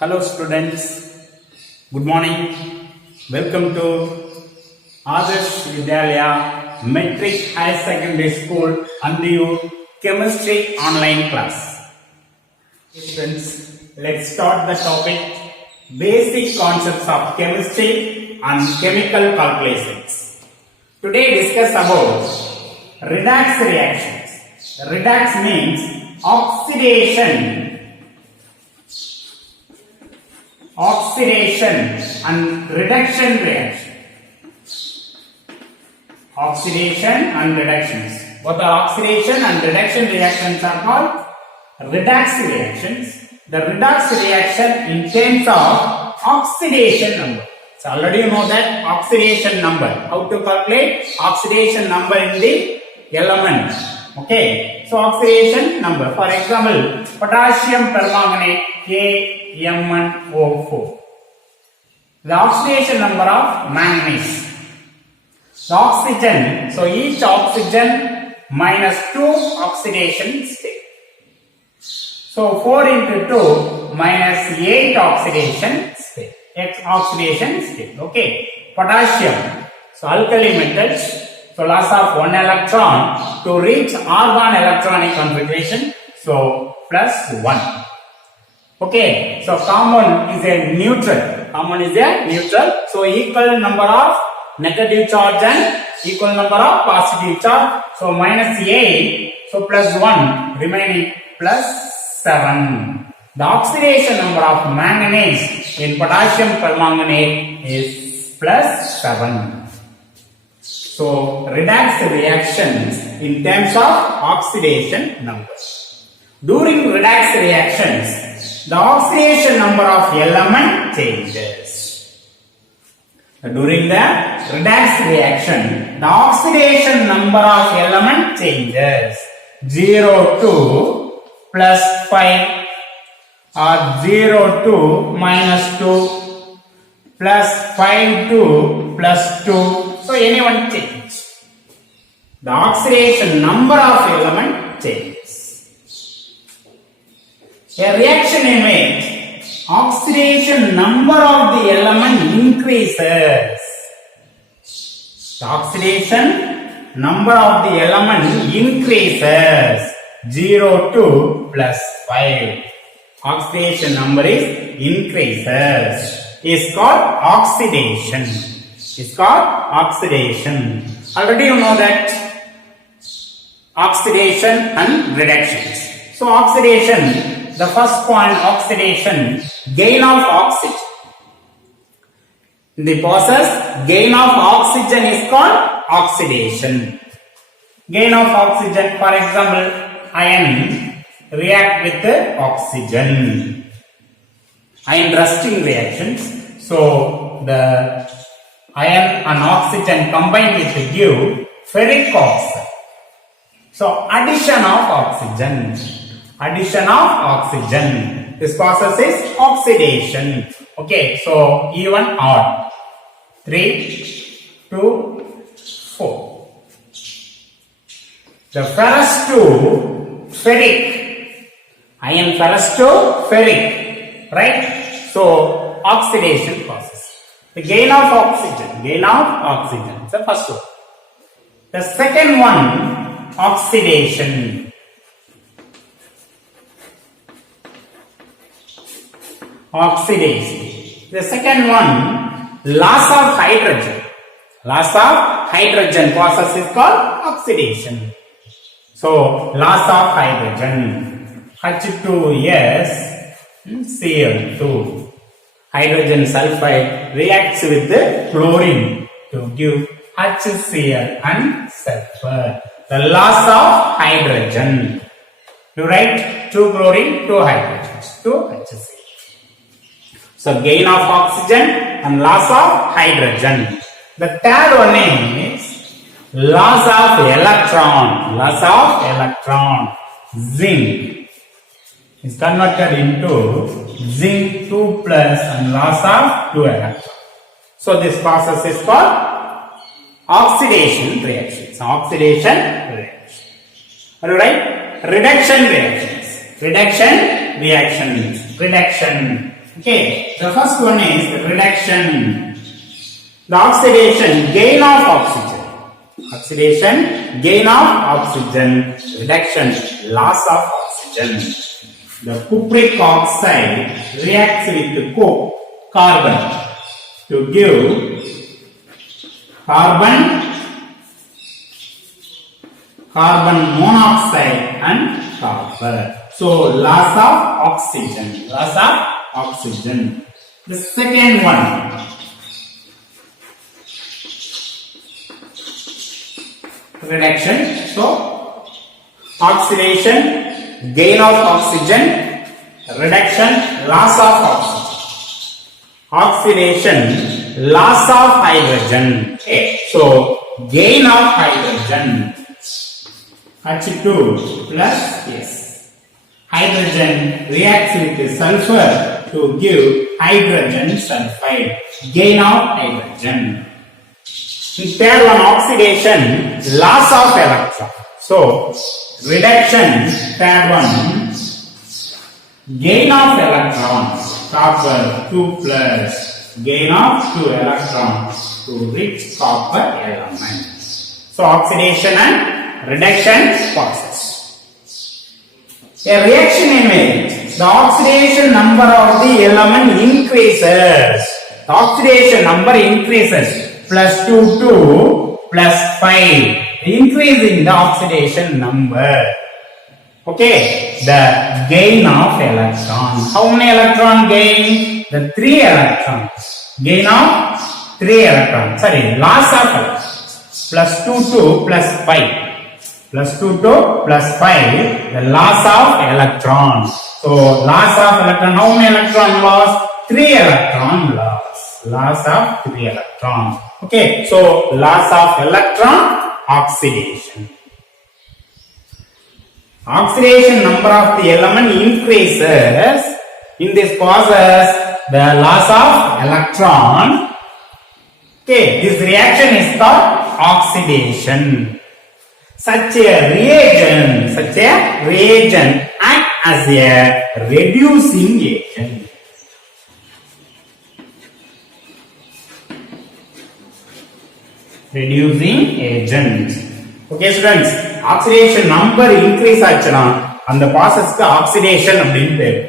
Hello students, good morning. Welcome to Adarsh Vidyalaya Metric Higher Secondary School and your chemistry online class. Students, let's start the topic basic concepts of chemistry and chemical calculations. Today discuss about redox reactions. Redox means oxidation and reduction reaction. Oxidation and reductions. Both the oxidation and reduction reactions are called redox reactions. The redox reaction in terms of oxidation number. So already you know that oxidation number. How to calculate oxidation number in the element. Okay. So oxidation number. For example, potassium permanganate KMnO4. The oxidation number of manganese. The oxygen. So each oxygen minus 2 oxidation state. So 4 into 2 minus 8 oxidation state. X oxidation state. Okay. Potassium. So alkali metals. So loss of 1 electron to reach argon electronic configuration. So plus 1. Okay. So common is a neutral. Common is a neutral. So equal number of negative charge and equal number of positive charge. So minus 8. So plus 1 remaining plus 7. The oxidation number of manganese in potassium permanganate is plus 7. So redox reactions in terms of oxidation numbers. During redox reactions, the oxidation number of element changes. During the redox reaction, the oxidation number of element changes. 0 to plus 5 or 0 to minus 2 plus 5 to plus 2. So anyone change. The oxidation number of element changes. A reaction image, oxidation number of the element increases. The oxidation number of the element increases. 0 to plus 5. Oxidation number is increases. Is called oxidation. Is called oxidation. Already you know that oxidation and reductions. So oxidation, the first point oxidation, gain of oxygen. In the process, gain of oxygen is called oxidation. Gain of oxygen, for example, iron react with the oxygen. Iron rusting reactions. So the iron and oxygen combine with the give ferric oxide. So addition of oxygen. Addition of oxygen. This process is oxidation. Okay, so even odd. 3, 2, 4. The ferrous to ferric. Iron ferrous to ferric. Right? So oxidation process. The gain of oxygen. Gain of oxygen. It's the first one. The second one, oxidation. Oxidation. The second one, loss of hydrogen. Loss of hydrogen process is called oxidation. So loss of hydrogen. H2S Cl2. Hydrogen sulfide reacts with the chlorine to give HCl and sulfur. The loss of hydrogen. You write 2 chlorine, 2 hydrogens, 2 HCl. So gain of oxygen and loss of hydrogen. The third one is loss of electron. Loss of electron. Zinc is converted into zinc 2 plus and loss of 2 electrons. So this process is called oxidation reactions. Oxidation reaction. Alright? Reduction reactions. Reduction reactions. Reduction. Okay, the first one is reduction. The oxidation, gain of oxygen. Oxidation, gain of oxygen. Reduction, loss of oxygen. The cupric oxide reacts with the carbon to give carbon monoxide and copper. So loss of oxygen. Loss of oxygen. The second one, reduction. So oxidation, gain of oxygen, reduction, loss of oxygen. Oxidation, loss of hydrogen. Okay. So gain of hydrogen, H2 plus S. Hydrogen reacts with sulfur to give hydrogen sulfide. Gain of hydrogen. Third one, oxidation, loss of electron. So reduction, third one, gain of electrons. Copper 2 plus, gain of 2 electrons to rich copper element. So oxidation and reduction process. A reaction in which the oxidation number of the element increases. The oxidation number increases. Plus 2 to plus 5. Increasing the oxidation number. Okay. The gain of electron. How many electron gain? The 3 electrons. Gain of 3 electrons. Sorry. Loss of electrons. Plus 2 to plus 5. Plus 2 to plus 5. The loss of electron. So loss of electron. How many electron loss? 3 electron loss. Loss of 3 electron. Okay, so loss of electron, oxidation. Oxidation number of the element increases. In this process, the loss of electron. Okay, this reaction is called oxidation. Such a reagent acts as a reducing agent. Reducing agent. Okay students, oxidation number increase ஆச்சுனா அந்த processக்கு oxidation அப்படினு பேரு.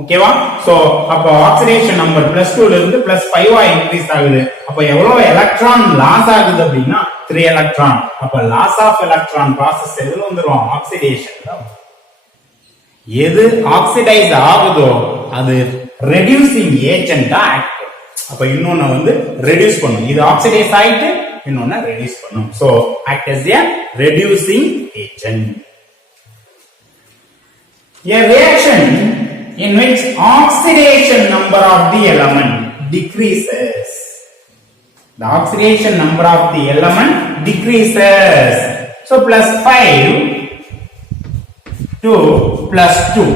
ஓகேவா? So அப்ப oxidation number +2 ல இருந்து +5 ஆ increase ஆகுது. அப்ப எவ்வளவு எலக்ட்ரான் லாஸ் ஆகுது அப்படினா 3 எலக்ட்ரான். அப்ப loss of electron process எதுல வந்துரும்? oxidation தான். எது ஆக்சிடைஸ் ஆகுதோ அது reducing agent ஆ ஆக்ட். அப்ப இன்னொன்னு வந்து ரெடியூஸ் பண்ணும். இது ஆக்சிடைஸ் ஆயிட்டு இன்னொன்னு ரெடியூஸ் பண்ணும். So act as a reducing agent. A reaction in which oxidation number of the element decreases. The oxidation number of the element decreases. So +5 to +2.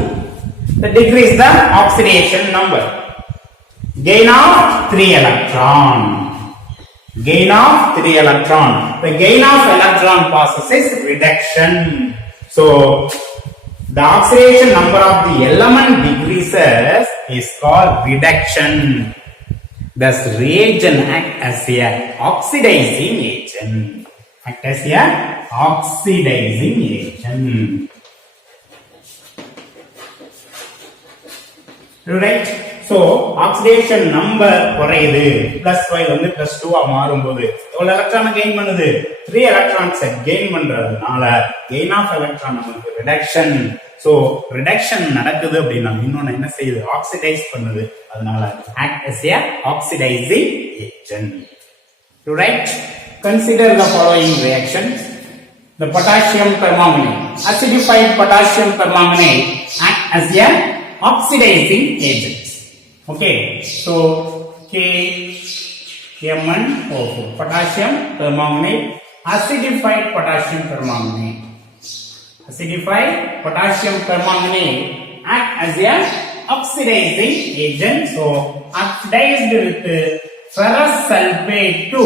That decrease the oxidation number. Gain of 3 electron. Gain of 3 electron. The gain of electron process is reduction. So the oxidation number of the element decreases is called reduction. Thus reagent act as a oxidizing agent. Act as a oxidizing agent. Right? So oxidation number குறையுது. +5 வந்து +2 ஆ மாறும்போது எவ்வளவு electron gain பண்ணுது? 3 electrons gain பண்றதுனால gain of electron நமக்கு reduction. So reduction நடக்குது அப்படினா இன்னொன்னு என்ன செய்யுது? ஆக்சிடைஸ் பண்ணுது. அதனால act as a oxidizing agent. Right? Consider the following reactions. The potassium permanganate. Acidified potassium permanganate act as a oxidizing agent. Okay, so KMnO4 potassium permanganate, acidified potassium permanganate. Acidified potassium permanganate act as a oxidizing agent. So oxidized with ferrous sulfate to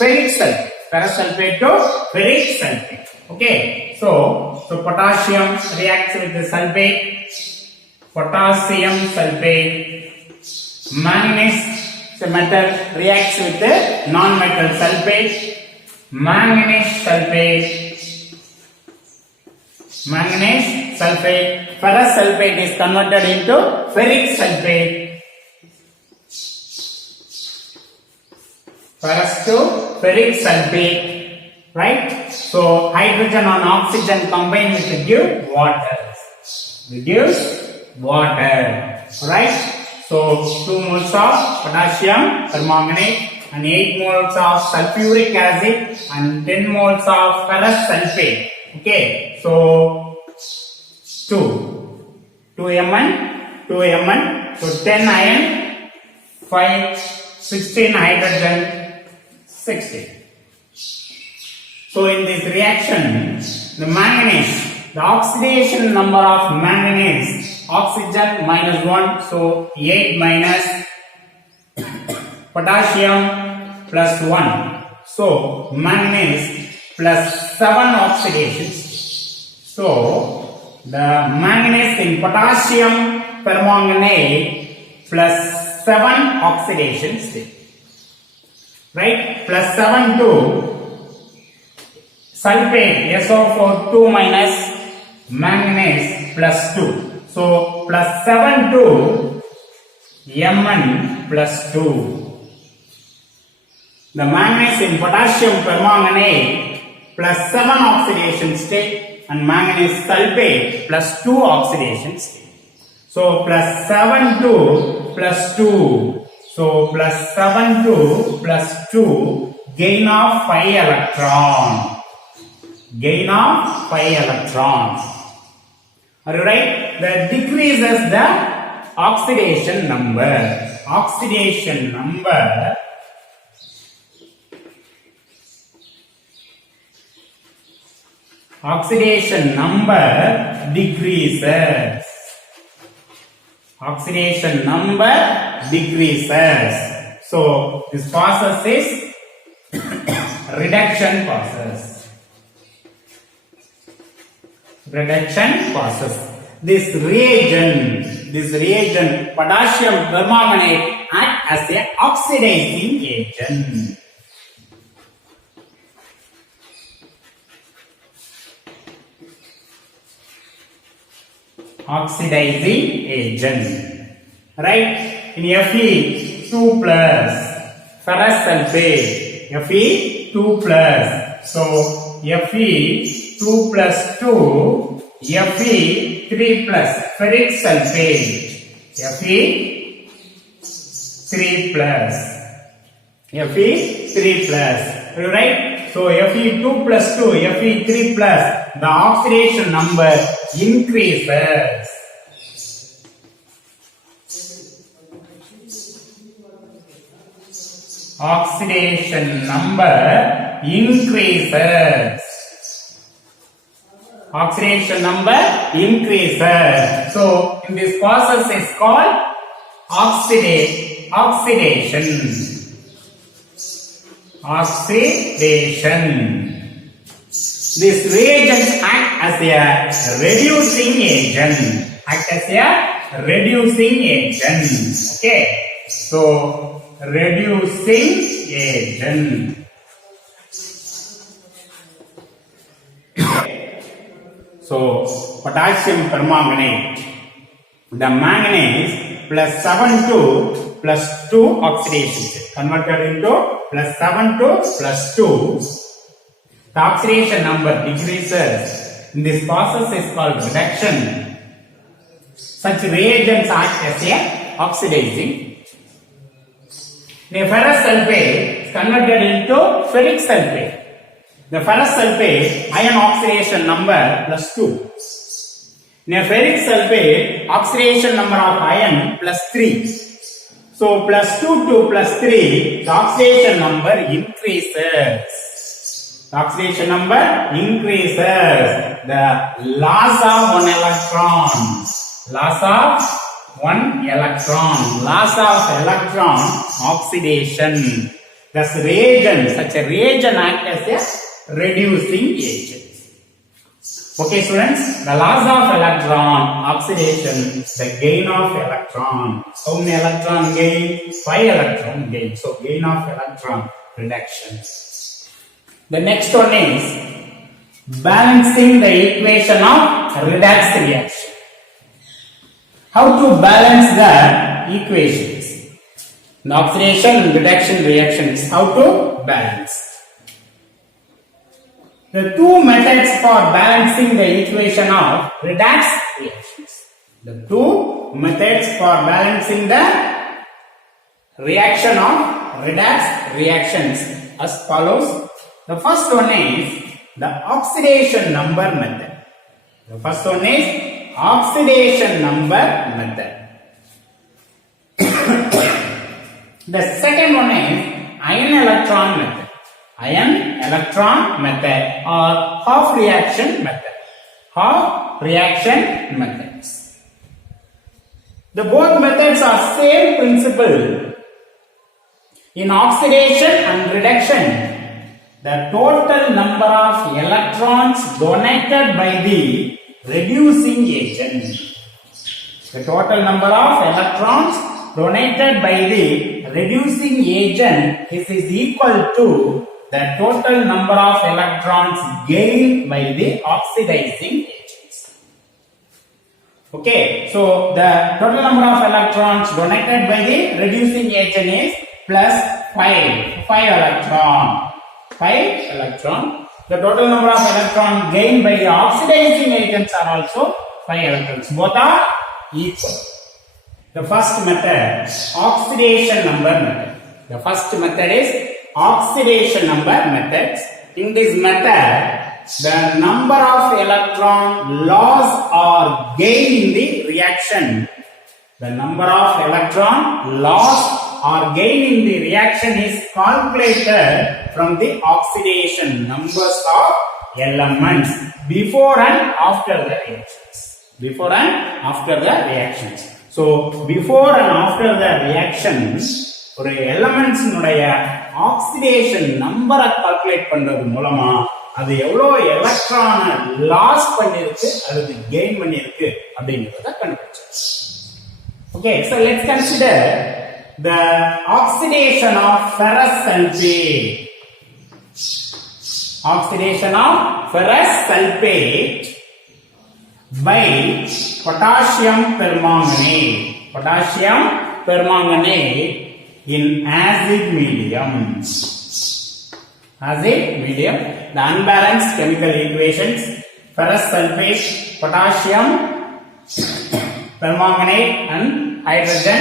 ferric sulfate. Ferrous sulfate to ferric sulfate. Okay, so potassium reacts with the sulfate. potassium sulfate. Manganese metal reacts with the non-metal sulfate. Manganese sulfate. Manganese sulfate. Ferrous sulfate is converted into ferric sulfate. Ferrous to ferric sulfate. Right? So hydrogen and oxygen combine with to give water. Reduce water. Right? So 2 moles of potassium permanganate and 8 moles of sulfuric acid and 10 moles of ferrous sulfate. Okay. So 2 Mn. So 10 iron, 5, 16 hydrogen, 16. So in this reaction, the manganese, the oxidation number of manganese, oxygen minus 1, so 8 minus potassium plus 1. So manganese plus 7 oxidations. So the manganese in potassium permanganate plus 7 oxidation state. Right? Plus 7 to sulfate SO4 2 minus manganese plus 2. So plus 7 to Mn plus 2. The manganese in potassium permanganate plus 7 oxidation state and manganese sulfate plus 2 oxidation state. So plus 7 to plus 2. So plus 7 to plus 2, gain of 5 electron. Gain of 5 electrons. Are you right? That decreases the oxidation number. Oxidation number decreases. Oxidation number decreases. So this process is reduction process. Reduction process. This reagent potassium permanganate act as a oxidizing agent. Oxidizing agent. Right? In Fe2 plus ferrous sulfate, Fe2 plus. So Fe2 plus 2, Fe3 plus ferric sulfate, Fe3 plus. Right? So Fe2 plus 2, Fe3 plus, the oxidation number increases. Oxidation number increases. Oxidation number increases. So in this process is called oxidation. These reagents act as a reducing agent. Okay. So reducing agent. So potassium permanganate, the manganese plus 7 to plus 2 oxidation converted into plus 7 to plus 2. The oxidation number decreases. This process is called reduction. Such reagents act as a oxidizing. The ferrous sulfate is converted into ferric sulfate. The ferrous sulfate ion oxidation number plus 2. In a ferric sulfate, oxidation number of ion plus 3. So plus 2 to plus 3, the oxidation number increases. The oxidation number increases. The loss of 1 electron. Loss of electron oxidation. Thus such a reagent act as a reducing agent. Okay, students, the loss of electron, oxidation, the gain of electron. How many electron gain? 5 electron gain. So, gain of electron reduction. The next one is balancing the equation of redox reaction. How to balance the equations? The oxidation and reduction reactions. How to balance? The two methods for balancing the equation of redox reactions. The two methods for balancing the reaction of redox reactions as follows. The first one is the oxidation number method. The first one is oxidation number method. The second one is ion electron method. Ion electron method or half reaction method. Half reaction methods. The both methods are same principle. In oxidation and reduction, the total number of electrons donated by the reducing agent. The total number of electrons donated by the reducing agent is equal to the total number of electrons gained by the oxidizing agents. Okay, so the total number of electrons donated by the reducing agent is plus 5 electron. 5 electron. The total number of electrons gained by the oxidizing agents are also 5 electrons. Both are equal. The first method, oxidation number method. The first method is oxidation number methods. In this method, the number of electron loss or gain in the reaction. The number of electron loss or gain in the reaction is calculated from the oxidation numbers of elements before and after the reactions. Before and after the reactions. So, before and after the reactions, ஒரு elements oxidation நம்பரை calculate பண்றது மூலமா அது எவ்வளவு எலக்ட்ரான loss பண்ணிருக்கு அல்லது gain பண்ணிருக்கு அப்படிங்கறத கண்டுபிடிச்சு. Okay, so let's consider the oxidation of ferrous sulfate. Oxidation of ferrous sulfate by potassium permanganate. Potassium permanganate in acid medium. Acid medium. The unbalanced chemical equations: ferrous sulfate, potassium permanganate, and hydrogen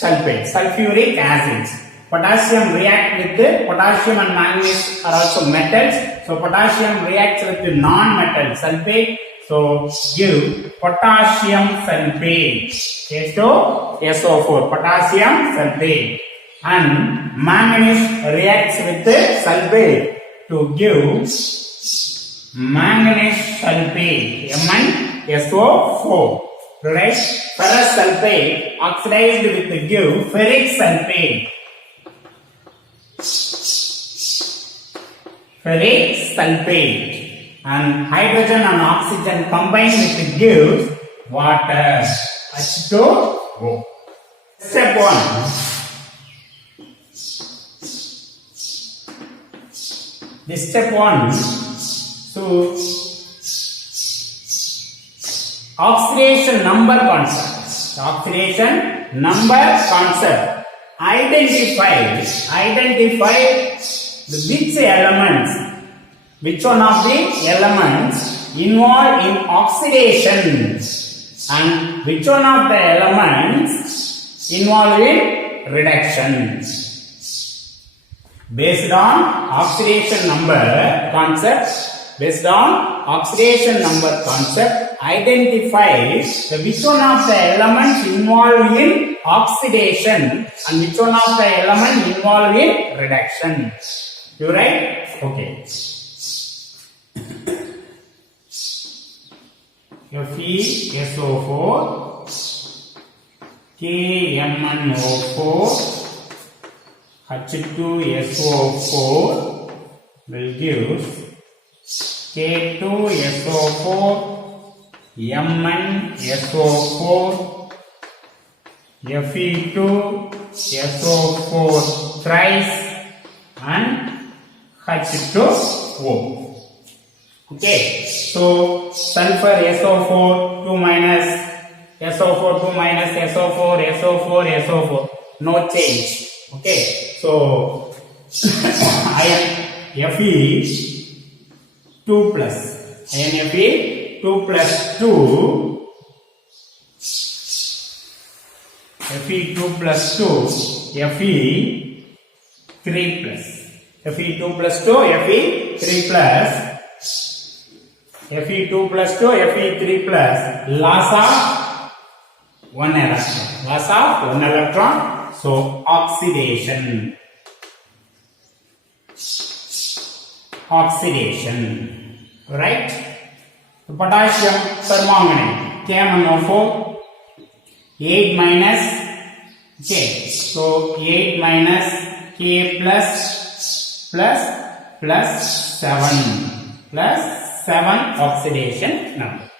sulfate, sulfuric acids. Potassium react with the potassium and manganese are also metals. So potassium reacts with the non-metal sulfate. So give potassium sulfate, H2SO4, potassium sulfate, and manganese reacts with the sulfate to give manganese sulfate, MnSO4. Right? Ferrous sulfate oxidized with the give ferric sulfate. Ferric sulfate. And hydrogen and oxygen combined with it gives water, H2O. Step 1. This step 1. So, oxidation number concept. Oxidation number concept. Identify which elements. Which one of the elements involved in oxidation and which one of the elements involved in reduction. Based on oxidation number concept, identify which one of the elements involved in oxidation and which one of the elements involved in reduction. You right? Okay. FeSO4, KMnO4, H2SO4 will give K2SO4, MnSO4, Fe2SO4 thrice, and H2O. Okay, so sulfur SO4 2 minus, SO4 2 minus, SO4, SO4, SO4, no change. Okay, so iron Fe2 plus, iron Fe2 plus 2, Fe2 plus 2, Fe3 plus, Fe2 plus 2, Fe3 plus, Fe2 plus 2, Fe3 plus, loss of 1 electron, loss of 1 electron, so oxidation, oxidation, right? So potassium permanganate, KMnO4, 8 minus K, so 8 minus K plus 7 oxidation number.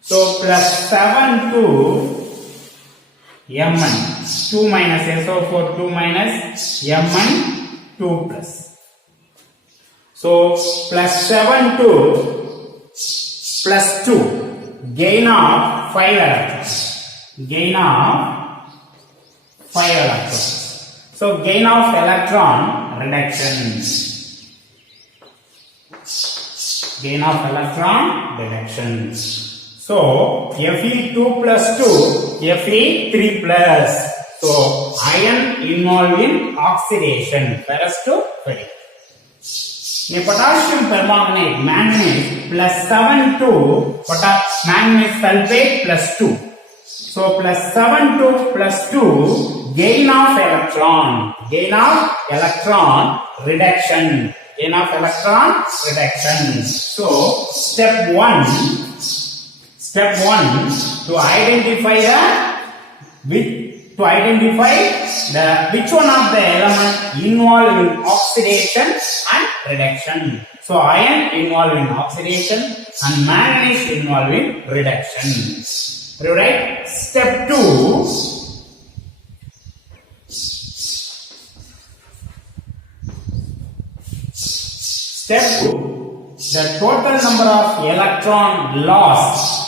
So plus 7 to Mn, 2 minus SO4, 2 minus Mn, 2 plus. So plus 7 to plus 2, gain of 5 electrons. Gain of 5 electrons. So gain of electron reduction. Gain of electron reduction. So Fe2 plus 2, Fe3 plus. So iron involved in oxidation, ferrous to ferric. In potassium permanganate, manganese plus 7 to manganese sulfate plus 2. So plus 7 to plus 2, gain of electron, gain of electron reduction, gain of electron reduction. So step 1 to identify which one of the element involved in oxidation and reduction. So iron involved in oxidation and manganese involved in reduction. Right? Step 2. Step 2. The total number of electron loss.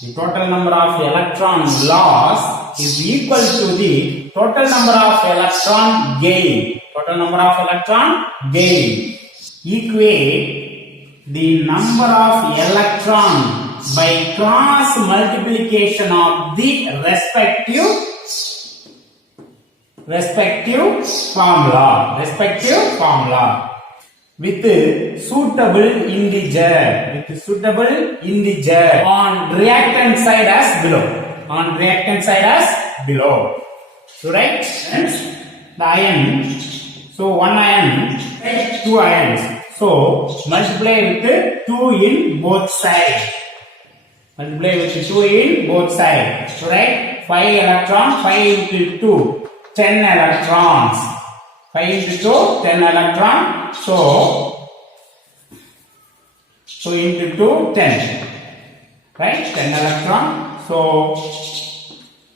The total number of electron loss is equal to the total number of electron gain. Total number of electron gain. Equate the number of electron by cross multiplication of the respective formula with suitable integer on reactant side as below. So right, the iron, so 1 iron, 2 ions, so multiply with 2 in both sides. Multiply with 2 in both sides. So right, 5 electrons, 5 into 2, 10 electrons. 5 into 2, 10 electrons. So into 2, 10. Right, 10 electrons. So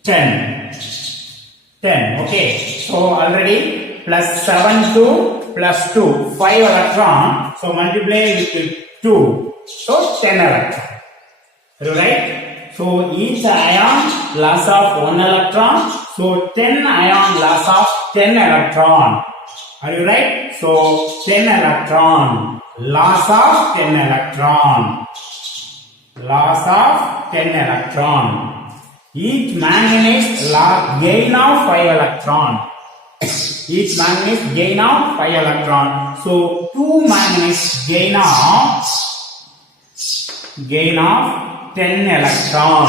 10. Okay. So already plus 7 to plus 2, 5 electrons. So multiply with 2. So 10 electrons. Right? So each ion loss of 1 electron. So 10 ion loss of 10 electron. Are you right? So 10 electron. Loss of 10 electron. Loss of 10 electron. Each manganese gain of 5 electron. Each manganese gain of 5 electron. So 2 manganese gain of 10 electron.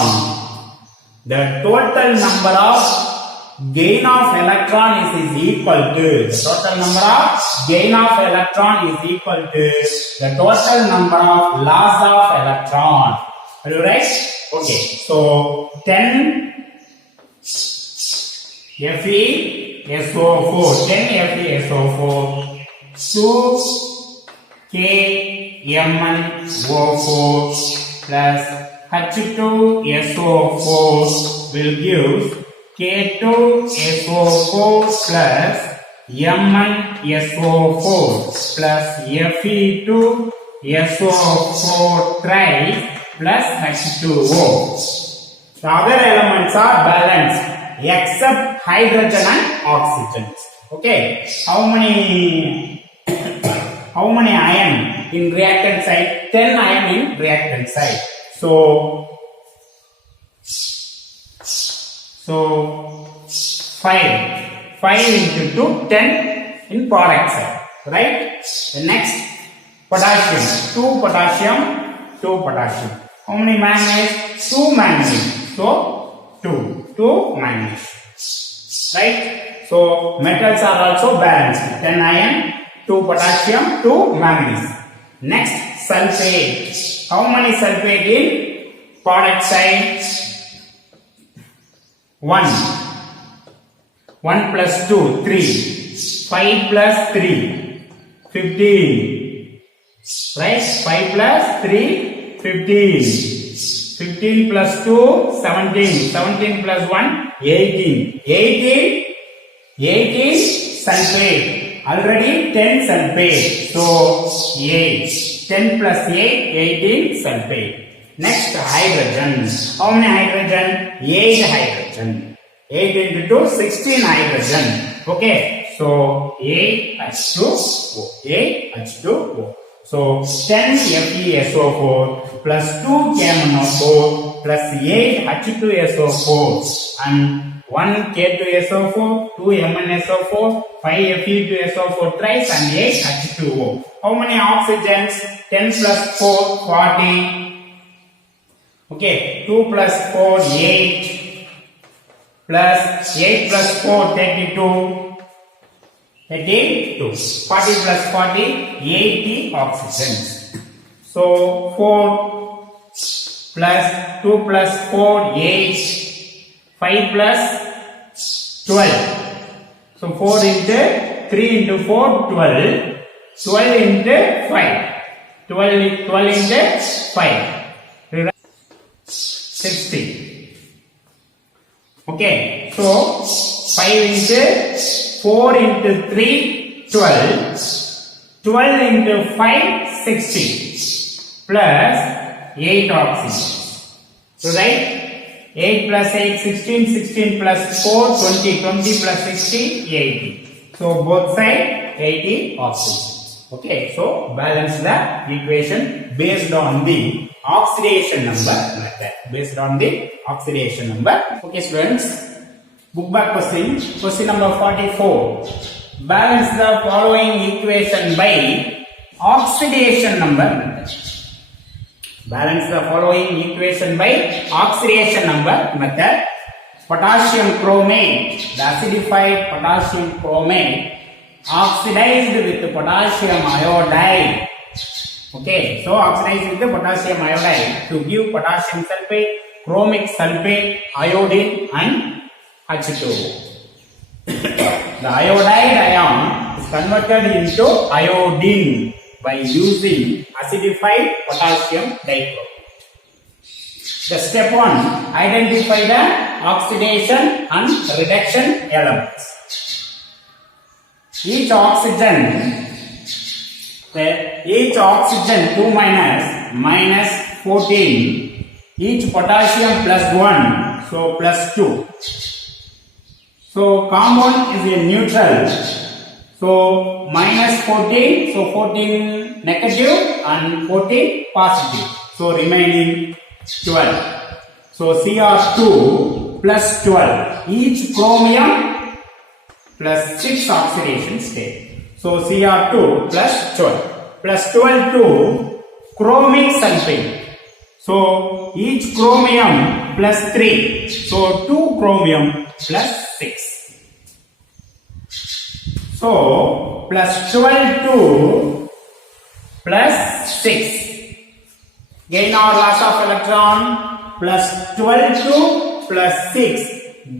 The total number of gain of electron is equal to the total number of gain of electron is equal to the total number of loss of electron. Are you right? Okay. So 10 FeSO4, 10 FeSO4, 2 K MnO4 plus H2SO4 will give K2SO4 plus MnSO4 plus Fe2SO4 tri plus H2O. The other elements are balanced except hydrogen and oxygen. Okay, how many ion in reactant side? 10 ion in reactant side. So 5 into 2, 10 in product side, right? The next, potassium, 2 potassium. How many manganese? 2 manganese. So 2 manganese, right? So metals are also balanced. 10 iron, 2 potassium, 2 manganese. Next, sulfate. How many sulfate in product side? 1 plus 2, 3. 5 plus 3, 15. Right? 5 plus 3, 15. 15 plus 2, 17. 17 plus 1, 18. 18 sulfate. Already 10 sulfate. So 8. 10 plus 8, 18 sulfate. Next, hydrogen. How many hydrogen? 8 hydrogen. 8 into 2, 16 hydrogen. Okay. So 8 H2O. 8 H2O. So 10 FeSO4 plus 2 KMnO4 plus 8 H2SO4 and 1 K2SO4, 2 MnSO4, 5 Fe2SO4 thrice and 8 H2O. How many oxygens? 10 plus 4, 40. Okay, 2 plus 4, 8 plus 8 plus 4, 32. 32. 40 plus 40, 80 oxygens. So 4 plus 2 plus 4, 8. 5 plus 12. So 4 into 3 into 4, 12. 12 into 5. 12 into 5. 60. Okay. So 5 into 4 into 3, 12. 12 into 5, 60. Plus 8 oxygen. So right? 8 plus 8, 16, 16 plus 4, 20, 20 plus 60, 80. So both sides 80 oxygen. Okay, so balance the equation based on the oxidation number method. Based on the oxidation number. Okay students, book back question. Question number 44. Balance the following equation by oxidation number method. Balance the following equation by oxidation number method. Potassium chromate, the acidified potassium chromate oxidized with potassium iodide. Okay, so oxidized with the potassium iodide to give potassium sulfate, chromic sulfate, iodine and H2O. The iodide ion is converted into iodine by using acidified potassium dichromate. The step 1, identify the oxidation and reduction elements. Each oxygen 2 minus 14, each potassium plus 1, so plus 2. So compound is a neutral. So minus 14, so 14 negative and 14 positive. So remaining 12. So Cr2 plus 12. Each chromium plus 6 oxidation state. So Cr2 plus 12. Plus 12 to chromic sulfate. So each chromium plus 3. So 2 chromium plus 6. So plus 12 to plus 6. Gain or loss of electron plus 12 to plus 6.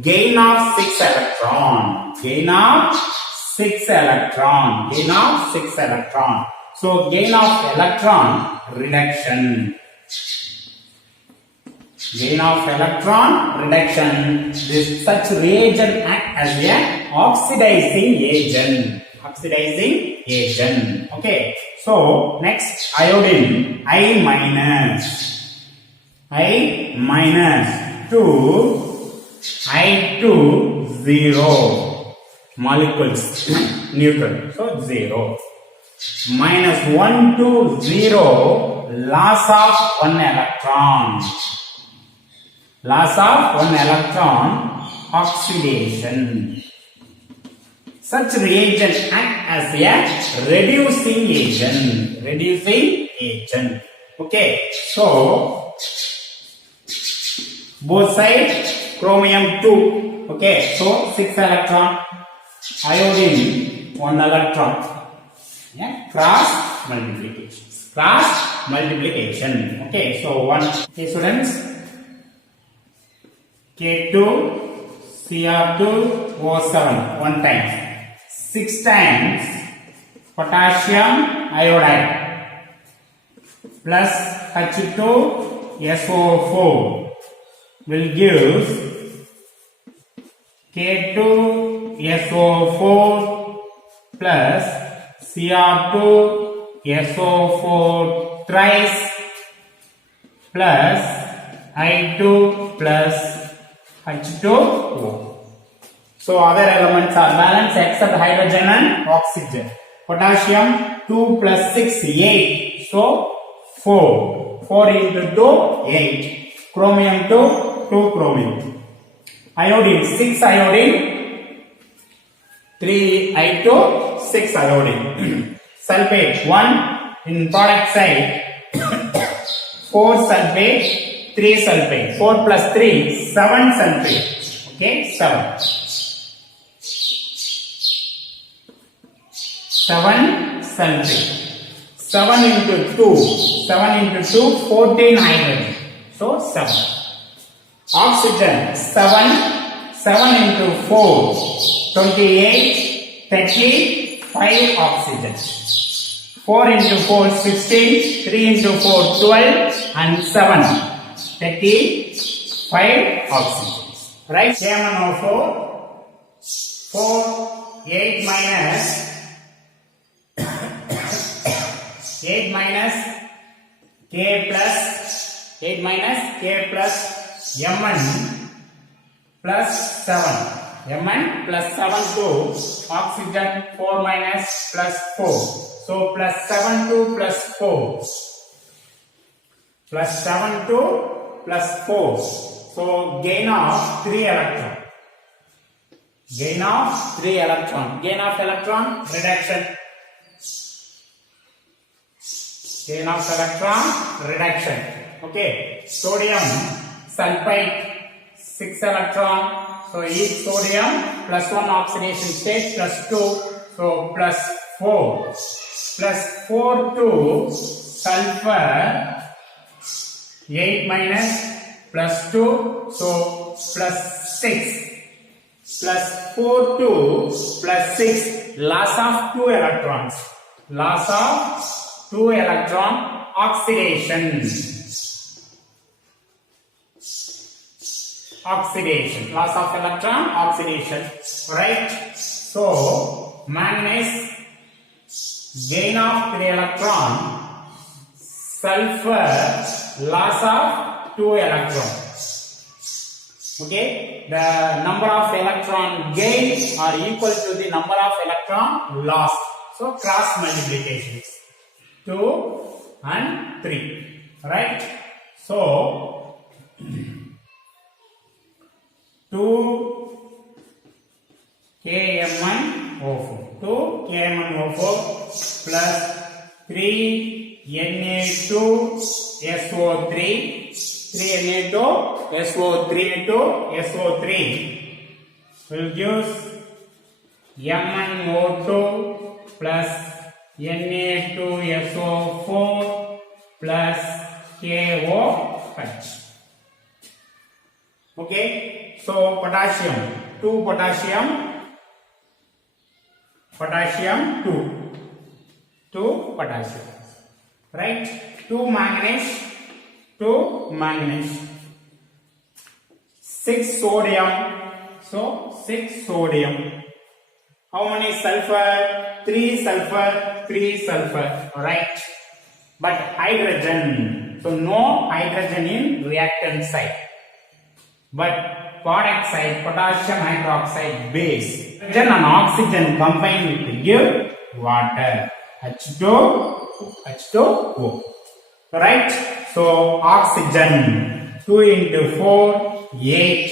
Gain of 6 electron. Gain of 6 electron. Gain of 6 electron. So gain of electron reduction. Gain of electron reduction. Such reagent act as a oxidizing agent. Oxidizing agent. Okay. So next iodine I minus to I2 0 molecules neutral. So 0. Minus 1 to 0 loss of 1 electron. Loss of 1 electron oxidation. Such reagent act as a reducing agent. Reducing agent. Okay. So both sides chromium 2. Okay. So 6 electron. Iodine 1 electron. Yeah, cross multiplication. Cross multiplication. Okay, so 1. Okay, students. K2 Cr2 O7 1 time. 6 times potassium iodide plus H2 SO4 will give K2 SO4 plus Cr2 SO4 thrice plus I2 plus H2O. So other elements are balanced except hydrogen and oxygen. Potassium 2 plus 6 8. So 4. 4 into 2 8. Chromium 2 chromium. Iodine 6 iodine. 3 I2 6 iodine. Sulfate 1 in product side. 4 sulfate 3 sulfate. 4 plus 3 7 sulfate. Okay, 7. 7 sulfate. 7 into 2. 7 into 2 14 hydrogen. So 7. Oxygen 7. 7 into 4 28 35 oxygen. 4 into 4 16. 3 into 4 12 and 7 35 oxygen. Right? KMnO4 4 8 minus 8 minus K plus 8 minus K plus Mn plus 7. Mn plus 7 to oxygen 4 minus plus 4. So plus 7 to plus 4. Plus 7 to plus 4. So gain of 3 electron. Gain of 3 electron. Gain of electron reduction. Gain of electron reduction. Okay. Sodium sulfite 6 electron. So each sodium plus 1 oxidation state plus 2. So plus 4. Plus 4 to sulfur 8 minus plus 2. So plus 6. Plus 4 to plus 6. Loss of 2 electrons. Loss of 2 electron oxidation. Oxidation. Loss of electron oxidation. Right? So manganese gain of 3 electron. Sulfur loss of 2 electron. Okay, the number of electron gain are equal to the number of electron lost. So cross multiplications 2 and 3. Right? So 2 KMnO4 2 KMnO4 plus 3 Na2SO3 3 Na2SO3 to SO3 will give MnO2 plus Na2SO4 plus KOH. Okay, so potassium 2 potassium 2 2 potassium. Right? 2 manganese, 2 manganese. 6 sodium. So 6 sodium. How many sulfur? 3 sulfur, 3 sulfur. Alright. But hydrogen. So no hydrogen in reactant side. But product side, potassium hydroxide base. Hydrogen and oxygen combine to give water. H2O. Right? So oxygen 2 into 4, 8.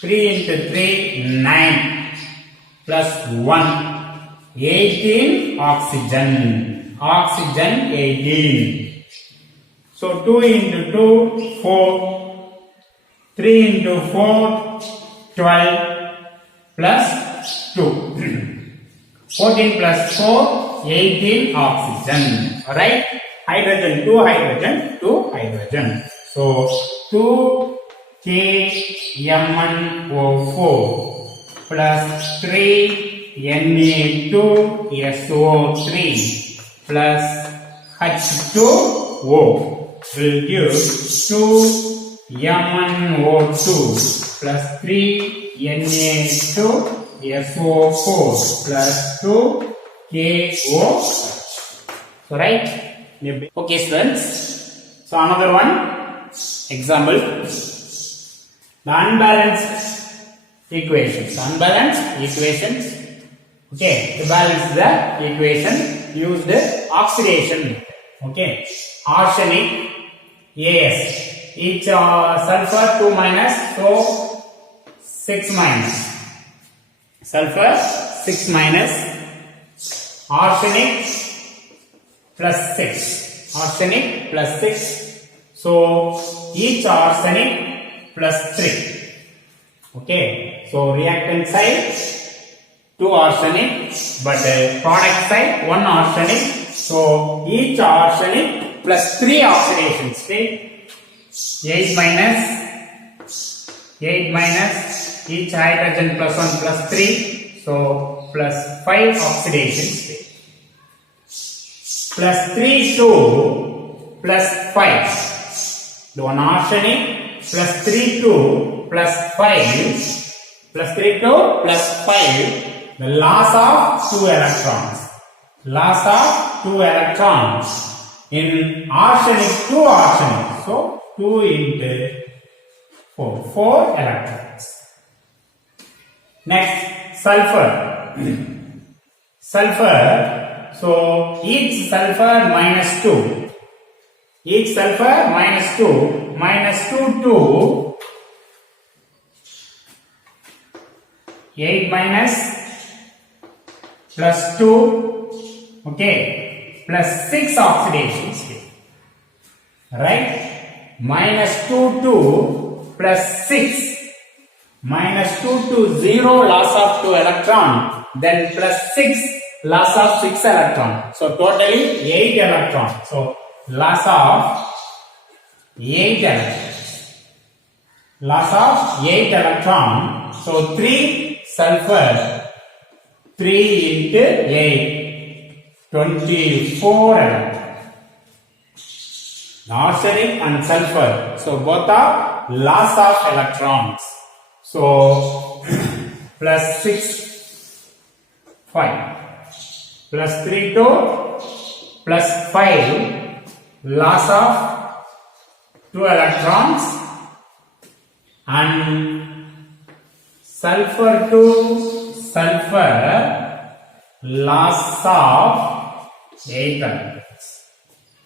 3 into 3, 9. Plus 1. 18 oxygen. Oxygen 18. So 2 into 2, 4. 3 into 4, 12 plus 2. 14 plus 4, 18 oxygen. Alright? Hydrogen, 2 hydrogen, 2 hydrogen. So 2 KMnO4 plus 3 Na2SO3 plus H2O will give 2 MnO2 plus 3 Na2SO4 plus 2 KOH. So right? Okay students. So another one example. The unbalanced equations. Okay. To balance the equation, use the oxidation. Okay. Arsenic As. Each sulfur 2 minus, so 6 minus. Sulfur 6 minus. Arsenic plus 6. Arsenic plus 6. So each arsenic plus 3. Okay. So reactant side 2 arsenic, but product side 1 arsenic. So each arsenic plus 3 oxidation state. 8 minus each hydrogen plus 1 plus 3, so plus 5 oxidation state. Plus 3 2 plus 5. The 1 arsenic plus 3 2 plus 5 plus 3 2 plus 5. The loss of 2 electrons. Loss of 2 electrons in arsenic 2 arsenic. So 2 into 4 electrons. Next, sulfur. Sulfur, so each sulfur minus 2. Each sulfur minus 2. Minus 2 2. 8 minus plus 2. Okay. Plus 6 oxidation state. Right? Minus 2 2 plus 6. Minus 2 to 0 loss of 2 electron. Then plus 6 loss of 6 electron. So totally 8 electron. So loss of 8 electrons. Loss of 8 electron. So 3 sulfur. 3 into 8. 24 electrons. Arsenic and sulfur. So both are loss of electrons. So plus 6 5 plus 3 2 plus 5 loss of 2 electrons and sulfur to sulfur loss of 8 electrons.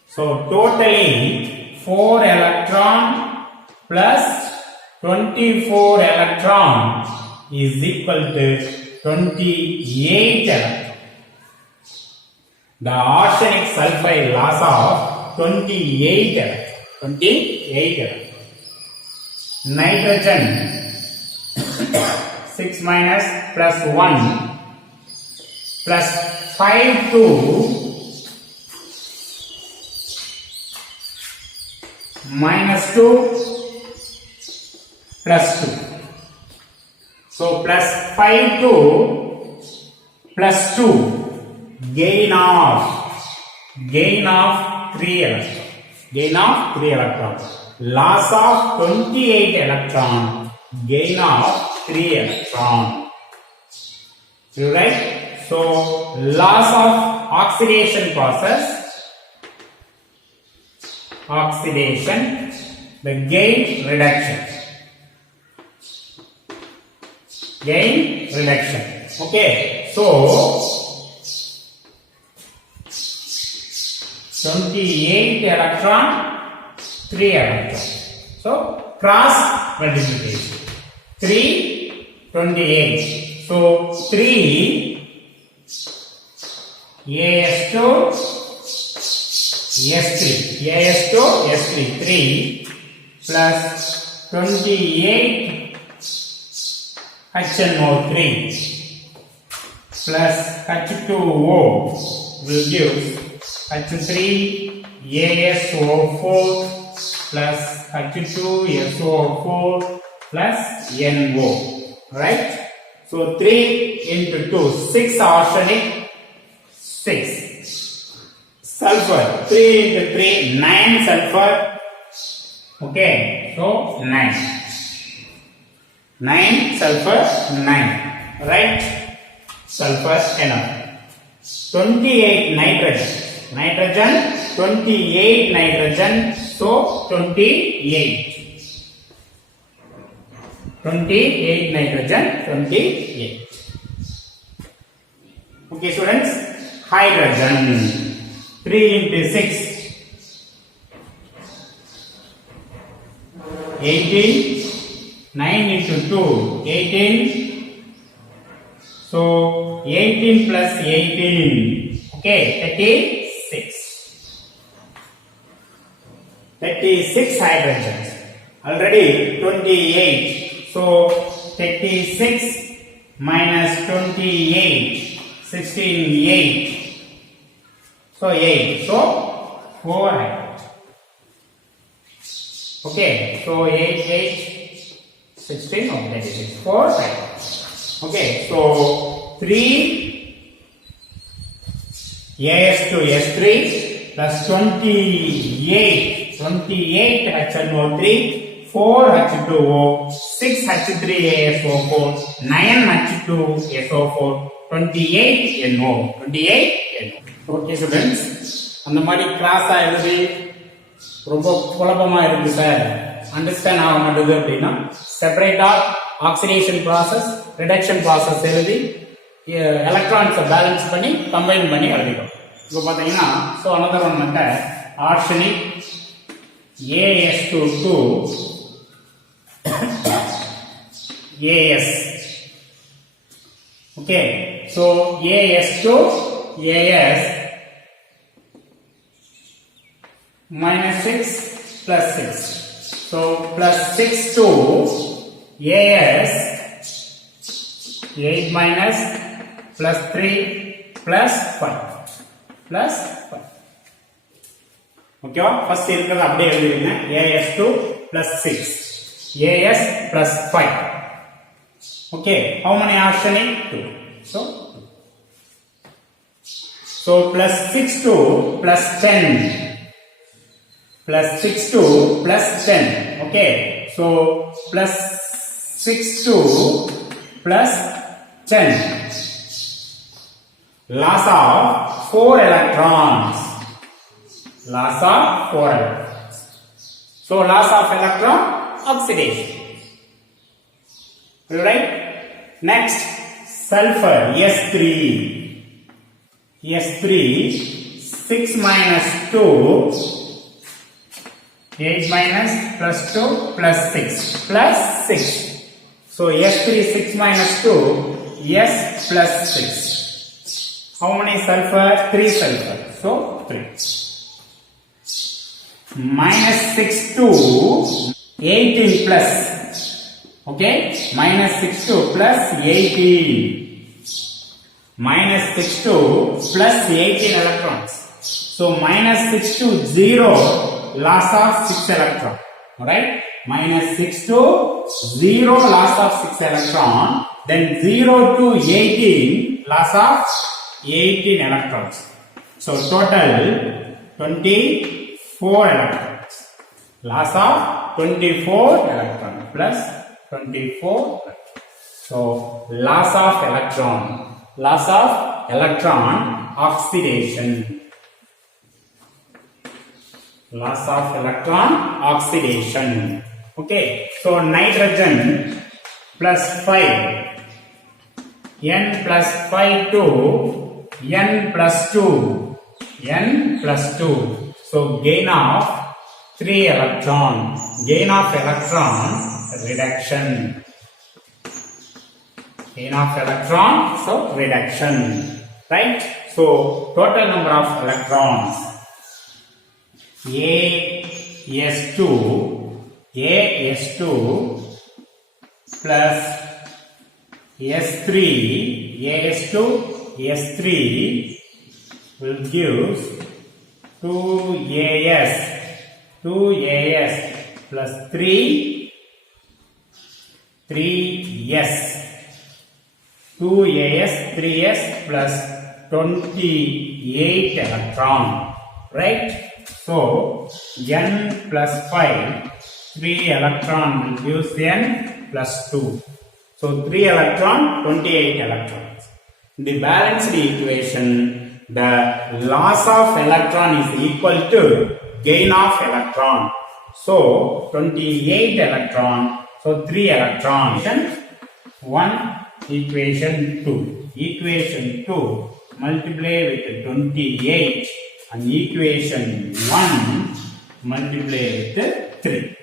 So totally 4 electron plus 24 electron is equal to 28 electron. The arsenic sulfide loss of 28 electron. 28 electron. Nitrogen 6 minus plus 1 plus 5 2 minus 2 plus 2. So plus 5 2 plus 2 gain of 3 electron. Gain of 3 electron. Loss of 28 electron. Gain of 3 electron. You right? So loss of oxidation process. Oxidation. The gain reduction. Gain reduction. Okay. So 28 electron, 3 electron. So cross multiplication. 3, 28. So 3 AS2 S3. AS2 S3. 3 plus 28 HNO3 plus H2O will give H3 ASO4 plus H2SO4 plus NO. Right? So 3 into 2, 6 arsenic, 6. Sulfur, 3 into 3, 9 sulfur. Okay, so 9. 9 sulfur, 9. Right? Sulfur enough. 28 nitrogen. Nitrogen, 28 nitrogen, so 28. 28 nitrogen, 28. Okay, students, hydrogen, 3 into 6, 18, 9 into 2, 18, so 18 plus 18, okay, 36 hydrogens, already 28, so 36 minus 28, 16, 8, so 8, so 4 hydrogens. Okay, so 8, 8, 16, no, that is 4 hydrogens. Okay, so 3 AS2 S3 plus 28 HNO3, 4 H2O, 6 H3ASO4, 9 H2SO4, 28 NO. 28 NO. Okay, students. அந்த மாதிரி கிளாஸா எழுதி ரொம்ப குழப்பமா இருக்கு sir, understand ஆக மாட்டேங்குது அப்படின்னா செப்பரேட்டா ஆக்சிடேஷன் ப்ராசஸ், ரிடக்ஷன் ப்ராசஸ் எழுதி எலக்ட்ரான்ஸை பேலன்ஸ் பண்ணி கம்பைன் பண்ணி எழுதிடும். இப்போ பார்த்தீங்கன்னா so another one method arsenic AS22 AS. Okay, so AS2 AS minus 6 plus 6. So plus 6 to AS 8 minus plus 3 plus 5 plus 5. Okay, first இருக்கிறது அப்படியே எழுதுங்க. AS2 plus 6 AS plus 5. Okay, how many arsenic? 2. So plus 6 to plus 10 plus 6 to plus 10. Okay, so plus 6 to plus 10. Loss of 4 electrons. Loss of 4 electrons. So loss of electron, oxidation. Right? Next, sulfur S3. S3 6 minus 2, 8 minus plus 2 plus 6 plus 6. So S3 6 minus 2, S plus 6. How many sulfur? 3 sulfur. So 3. Minus 6 to 18 plus. Okay, minus 6 to plus 18. Minus 6 to plus 18 electrons. So minus 6 to 0, loss of 6 electron. Alright, minus 6 to 0, loss of 6 electron. Then 0 to 18, loss of 18 electrons. So total 24 electrons. Loss of 24 electron plus 24. So loss of electron. Loss of electron oxidation. Loss of electron oxidation. Okay. So nitrogen plus 5. N plus 5 to N plus 2. N plus 2. So gain of 3 electron. Gain of electron reduction. Gain of electron, so reduction. Right? So total number of electrons. AS2 plus S3, AS2, S3 will give 2AS plus 3S, 2AS, 3S plus 28 electron, right? So, N plus 5, 3 electron will give N plus 2. So 3 electron, 28 electrons. In the balanced equation, the loss of electron is equal to gain of electron. So 28 electron, so 3 electron. 1, equation 2. Equation 2 multiply with 28 and equation 1 multiply with 3.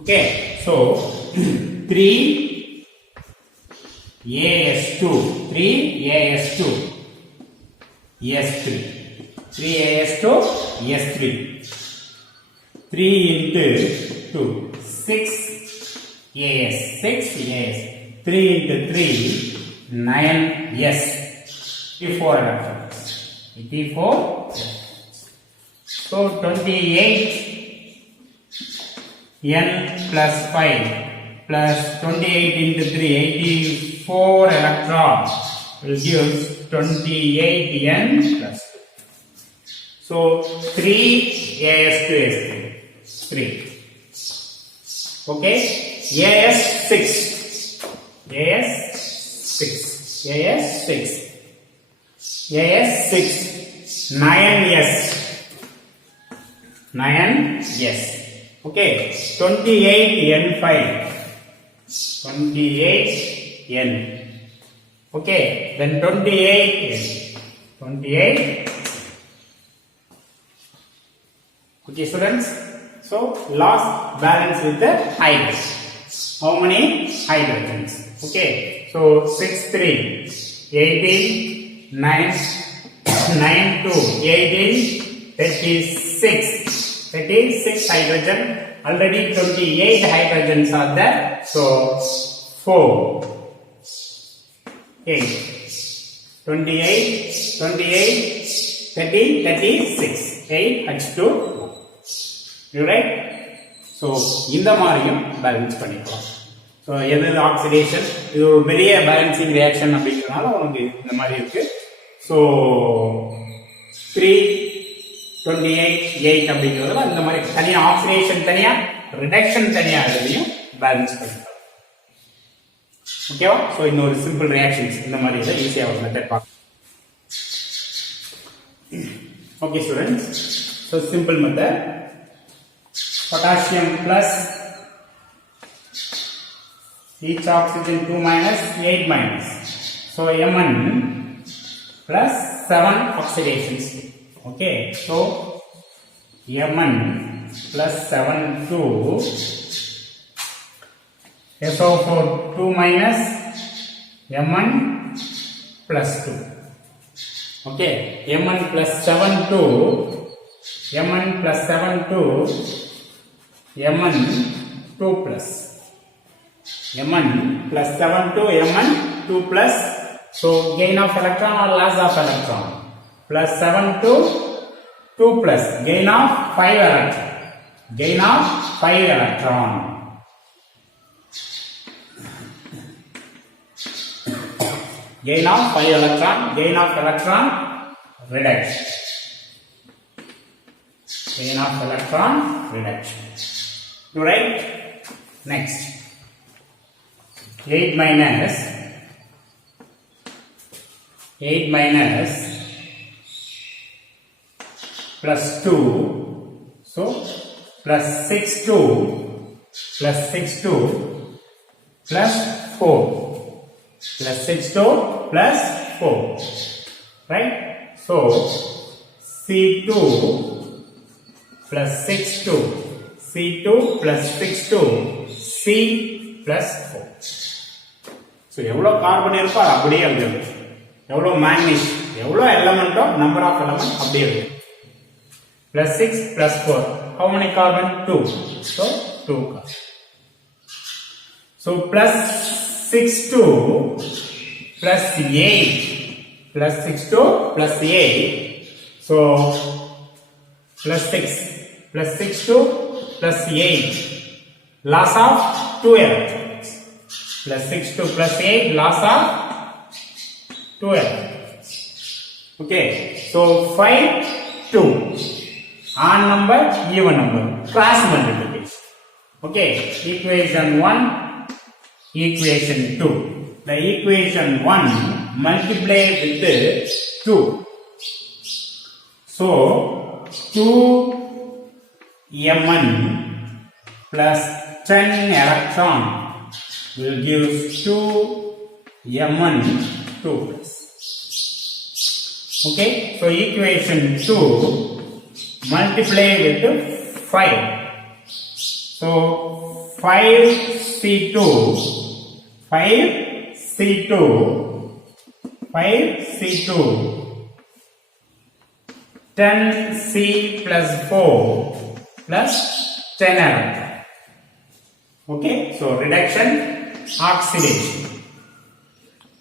Okay, so 3 AS2, 3 AS2, S3, 3 AS2, S3, 3 into 2, 6 AS, 6 AS, 3 into 3, 9S, 84 electrons, 84. So 28 N plus 5 plus 28 into 3, 84 electrons will give 28 N plus 2. So 3 AS to S3, 3. Okay, AS 6, AS 6, AS 6, AS 6, 9S, 9S. Okay, 28 N5, 28 N. Okay, then 28 N, 28. Okay, students. So loss balance with the hydrogen. How many hydrogens? Okay, so 6 3, 18, 9, 9 2, 18, 36. 36 hydrogen, already 28 hydrogens are there, so 4, 8, 28, 28, 30, 36, 8 H2, you right? So, இந்த மாதிரியும் balance பண்ணிக்கலாம். So எது oxidation, இது ஒரு பெரிய balancing reaction அப்படிங்கிறதுனால உனக்கு இந்த மாதிரி இருக்கு. ஸோ 3 28 8 அப்படிங்கிறதுல இந்த மாதிரி தனியா ஆக்சிடேஷன் தனியா ரிடக்ஷன் தனியா எழுதியும் பேலன்ஸ் பண்ணிக்கலாம். ஓகேவா? ஸோ இன்னொரு சிம்பிள் ரியாக்ஷன்ஸ் இந்த மாதிரி இதை ஈஸியாக ஒரு மெத்தட் பார்க்கலாம். Okay students, so simple method. potassium plus each oxygen 2 minus 8 minus, so Mn plus 7 oxidation state. Okay, so Mn plus 7 to SO4 2 minus Mn plus 2. Okay, Mn plus 7 to Mn plus 7 to Mn 2 plus Mn plus 7 to Mn 2 plus, so gain of electron or loss of electron, plus 7 to 2 plus gain of 5 electron, gain of 5 electron. gain of 5 electron, gain of electron reduction. Gain of electron reduction. You write next 8 minus plus 2, so plus 6 2 plus 6 2 plus 4 plus 6 2 plus 4, right? So C2 plus 6 2, C2 plus 6 2, C plus 4. So எவ்வளவு carbon இருக்கோ அது அப்படியே எழுதுங்க. எவ்வளவு மேக்னீஸ், எவ்வளவு எலிமெண்டோ number of element அப்படியே எழுதுங்க. Plus 6 plus 4. How many carbon? 2. So 2 carbon. So plus 6 2 plus 8. Plus 6 2 plus 8. So plus 6 plus 6 2 plus 8. Loss of 2 electrons. Plus 6 2 plus 8. Loss of 2 electrons. Okay. So 5 2. Odd number, even number, cross multiplication. Okay, equation 1, equation 2. The equation 1 multiply with 2. So 2Mn plus 10 electron will give 2Mn 2 plus. Okay, so equation 2 multiply with 5. So 5C2 10C plus 4 plus 10 electron. Okay, so reduction, oxidation.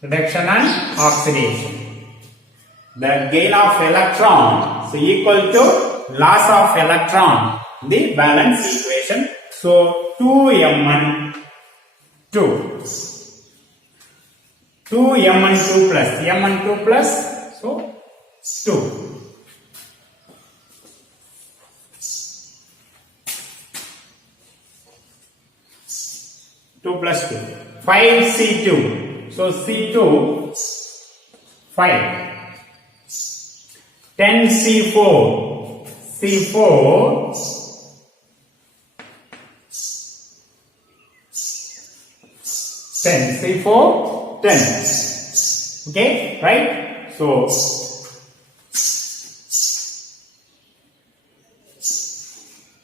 Reduction and oxidation. The gain of electron is equal to loss of electron in the balance equation. So 2Mn 2. 2Mn 2 plus. Mn 2 plus. So 2. 2 plus 2. 5C2. So C2 5. 10C4. C4 10. C4 10. Okay, right? So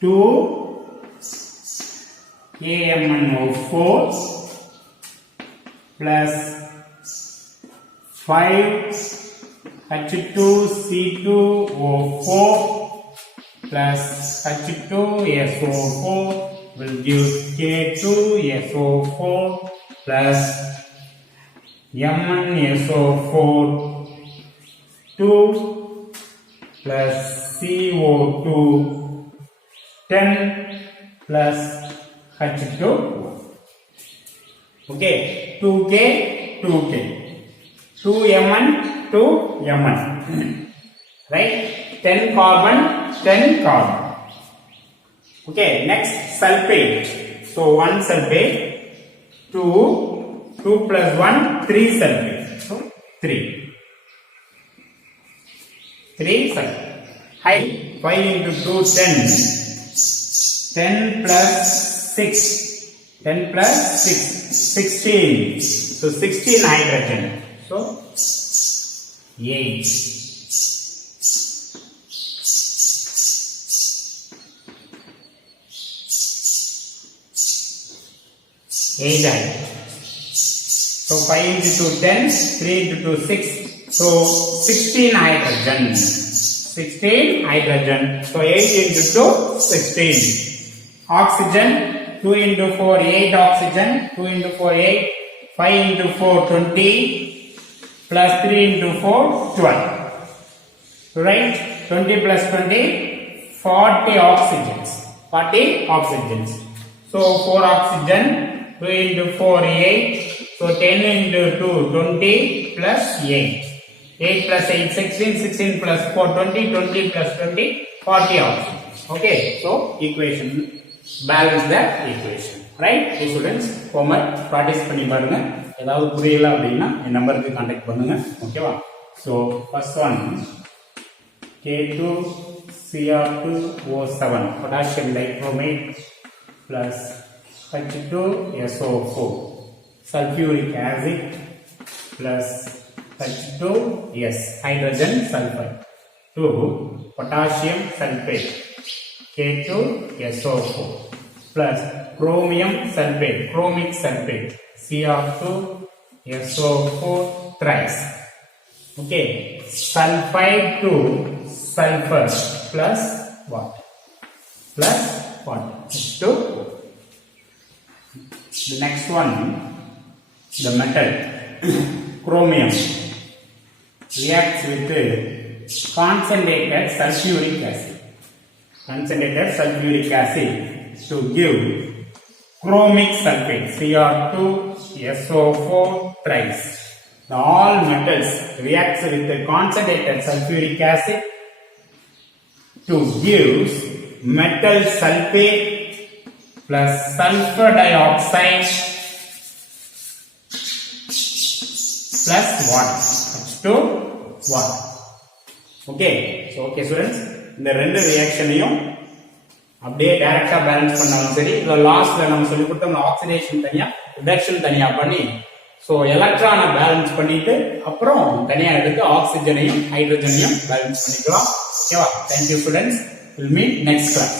2 KMnO4 plus 5 H2C2O4 plus H2SO4 will give K2SO4 plus MnSO4 2 plus CO2 10 plus H2. Okay, 2K 2K 2Mn 2Mn, right? 10 carbon 10 carbon. Okay, next sulfate. So 1 sulfate, 2 plus 1 3 sulfate. So 3 sulfate. High 5 into 2 10. 10 plus 6. 10 plus 6 16. So 16 hydrogen. So 8. 8 hydrogen. So 5 into 2 10, 3 into 2 6. So 16 hydrogen. 16 hydrogen. So 8 into 2 16. Oxygen 2 into 4 8 oxygen. 2 into 4 8. 5 into 4 20 plus 3 into 4 12. Right? 20 plus 20 40 oxygens. 40 oxygens. So 4 oxygen 2 into 4 8. So So 10 into 2, 20 plus 8. 8 plus 8, 16, 16 plus 4, 20, 20 plus 20, 40 oxygen. Okay, so equation, balance the equation. Right, so students, homework practice பண்ணி பாருங்க. ஏதாவது புரியல அப்படின்னா இந்த நம்பருக்கு contact பண்ணுங்க. ஓகேவா? So first one, K2Cr2O7 potassium dichromate plus H2SO4 sulfuric acid plus H2S hydrogen sulfide to potassium sulfate K2SO4 plus chromium sulfate chromic sulfate Cr2SO4 thrice. Okay, sulfide to sulfur plus what? Plus what? H2O. The next one, the metal chromium reacts with concentrated sulfuric acid. Concentrated sulfuric acid to give chromic sulfate Cr2SO4 thrice. All metals reacts with the concentrated sulfuric acid to give metal sulfate plus sulfur dioxide plus water. H2O. Okay, so okay students, இந்த ரெண்டு ரியாக்ஷனையும் அப்படியே டைரக்டா balance பண்ணாலும் சரி, இல்ல லாஸ்ட்ல நம்ம சொல்லி கொடுத்த ஆக்சிடேஷன் தனியா ரிடக்ஷன் தனியா பண்ணி சோ எலக்ட்ரானை பேலன்ஸ் பண்ணிட்டு அப்புறம் தனியா எடுத்து ஆக்சிஜனையும் ஹைட்ரஜனையும் பேலன்ஸ் பண்ணிக்கலாம். ஓகேவா? Thank you students, we'll meet next class.